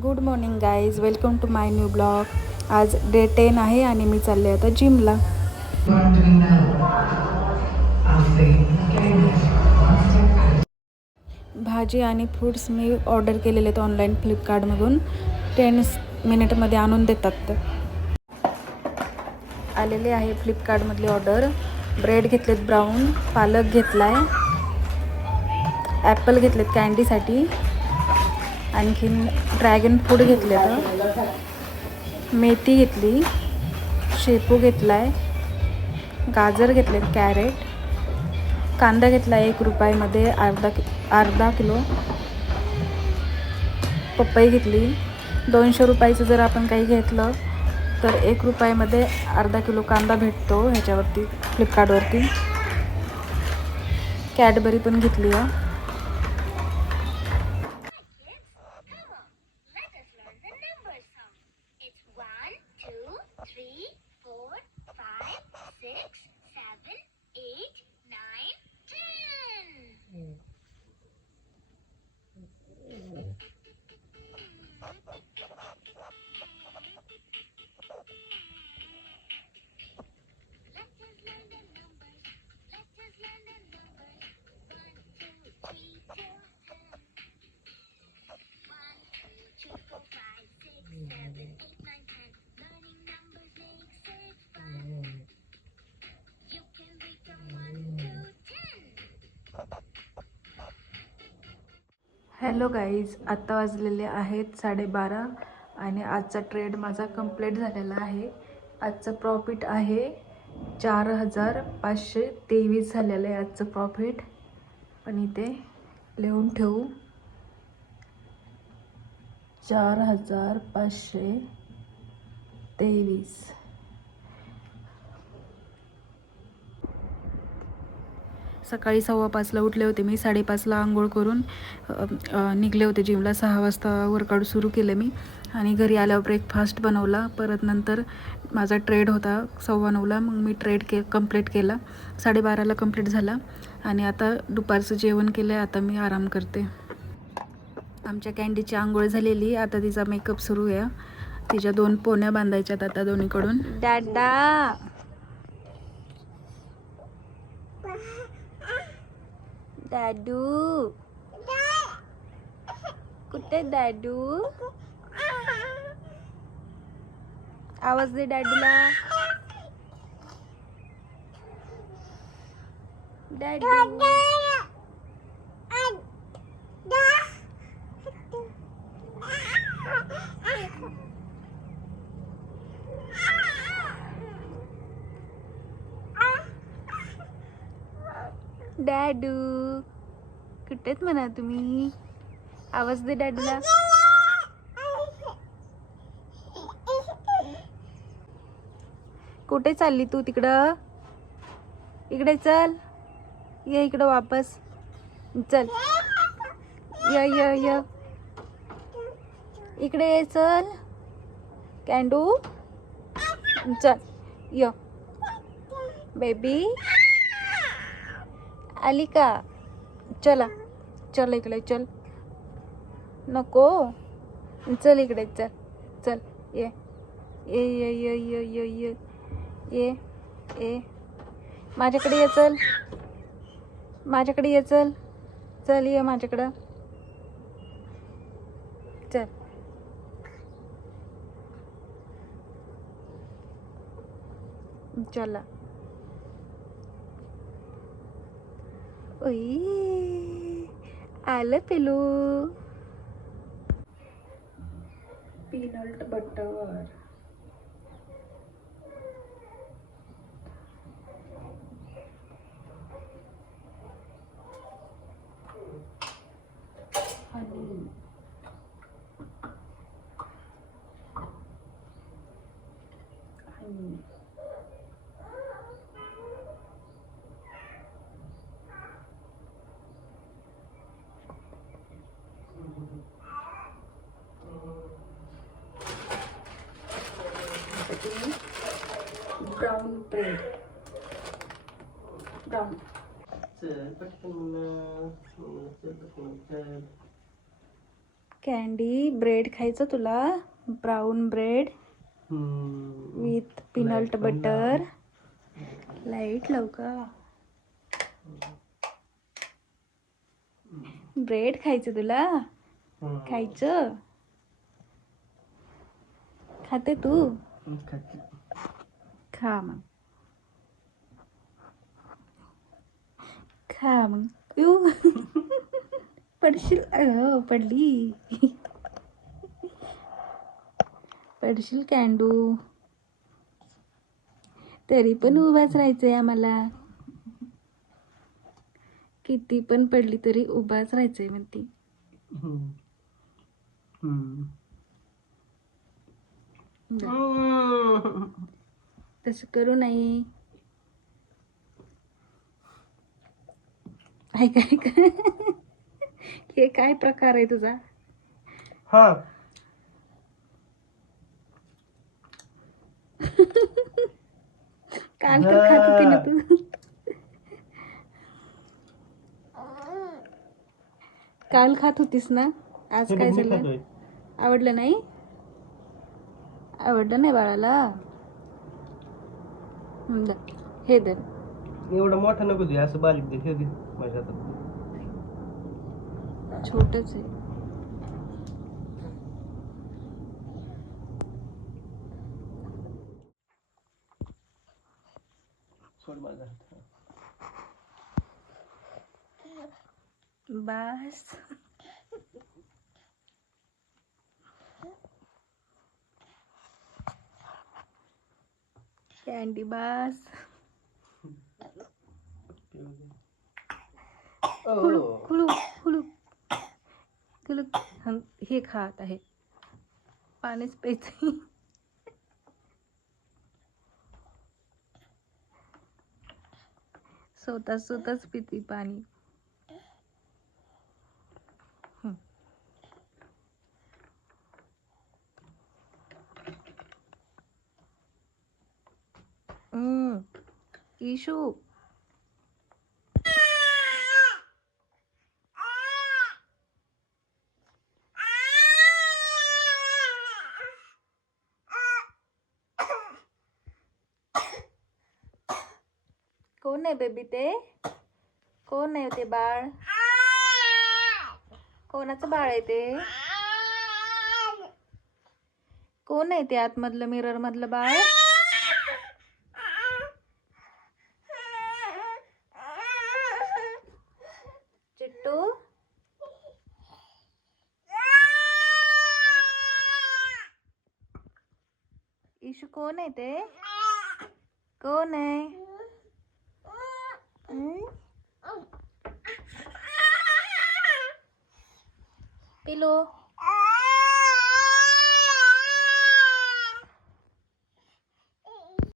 Good morning guys, welcome to my new blog. आज day 10 आहे आणि मी चालले आता जिमला. भाजी आणि फ्रूट्स मी ऑर्डर केलेले आहेत ऑनलाईन फ्लिपकार्टमधून. 10 मिनिटमध्ये आणून देतात. आलेले आहे फ्लिपकार्टमधली ऑर्डर. ब्रेड घेतलेत ब्राऊन, पालक घेतला आहे, ॲपल घेतलेत कँडीसाठी, आणखीन ड्रॅगन फ्रूट घेतलेलं, मेथी घेतली, शेपू घेतला आहे, गाजर घेतलेत, कॅरेट, कांदा घेतला 1 रुपयामध्ये अर्धा किलो, पपई घेतली. 200 रुपयाचं जर आपण काही घेतलं तर 1 रुपयामध्ये अर्धा किलो कांदा भेटतो ह्याच्यावरती फ्लिपकार्टवरती. कॅडबरी पण घेतली आहे. हॅलो गाईज, आत्ता वाजलेले आहेत 12:30 आणि आजचा ट्रेड माझा कंप्लीट झालेला आहे. आजचं प्रॉफिट आहे 4,523 झालेलं आहे आजचं प्रॉफिट. पण इथे लिहून ठेवू, 4,523. सकाळी 5:15ला उठले होते मी. 5:30ला आंघोळ करून निघले होते जिमला. 6 वाजता वर्कआउट सुरू केलं मी आणि घरी आल्यावर ब्रेकफास्ट बनवला. परत नंतर माझा ट्रेड होता 9:15ला. मग मी ट्रेड कंप्लीट केला. 12:30ला कंप्लीट झाला आणि आता दुपारचं जेवण केलं आहे. आता मी आराम करते. आमच्या कँडीची आंघोळ झालेली. आता तिचा मेकअप सुरू आहे. तिच्या 2 पोन्या बांधायच्यात आता दोन्हीकडून. डॅडा डॅडू कुठे? डॅडू आवाज दे डॅडूला. डॅडू डॅडू कुठेत म्हणा तुम्ही? आवाज दे डॅडूला. कुठे चालली तू? तिकडं इकडे चल. ये इकडं वापस चल. य य य इकडे ये चल. कॅन्डू चल. य बेबी आली का? चला चल इकडे चल. नको चल इकडे चल. चल ये ये ये ये ये ये ये ये ये माझ्याकडे ये चल. माझ्याकडे ये चल. चल ये माझ्याकडं चल. चला. ओई आलं पिलू. Peanut butter. Honey. Honey. Brown bread. Brown. Candy bread खायचं तुला, brown bread with peanut butter. Light लावू का? ब्रेड खायचं तुला, खायचं. खाते तू? खा मग, खा मग. पिऊ पडशील. पडली. पडशील कॅन्डू. तरी पण उभाच राहायचंय आम्हाला. किती पण पडली तरी उभाच राहायचंय म्हणती. तसं करू नाही. ऐक ऐक, हे काय प्रकार आहे तुझा? काल तर खात होती ना तू. काल खात होतीस ना, आज काय झालं? आवडलं नाही? आवडलं नाही बाळाला? हे दे. एवढा मोठा नको दे, असं बारीक दे. हे दे माझ्या हातात. छोटच आहे. सोड माझा हात. बस. कॅन्डी बस. खुलू खुलू खुलू खुलू. हे खात आहे, पाणीच प्यायचं. स्वतःच पिती पाणी. इशू. कोण आहे बेबी ते? कोण आहे ते बाळ? कोणाचं बाळ आहे ते? कोण आहे ते आतमधलं मिरर मधलं बाळ? चिट्टू. इशू कोण आहे ते? कोण आहे? पिलो.